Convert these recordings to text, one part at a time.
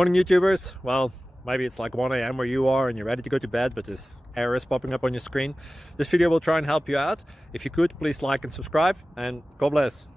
Morning YouTubers. Well, maybe it's like 1 a.m. where you are and you're ready to go to bed, but this error is popping up on your screen. This video will try and help you out. If you could, please like and subscribe, and God bless.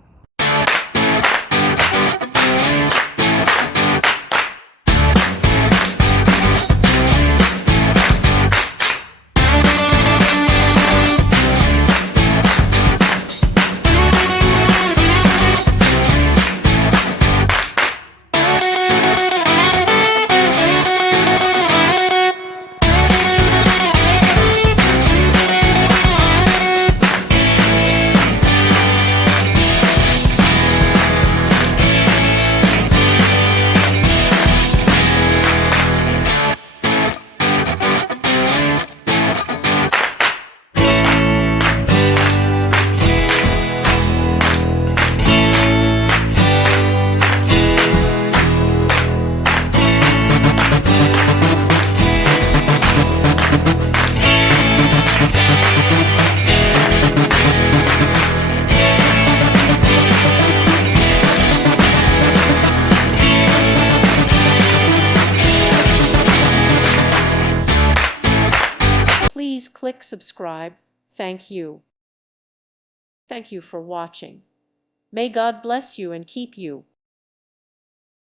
Please click subscribe. Thank you. Thank you for watching. May God bless you and keep you.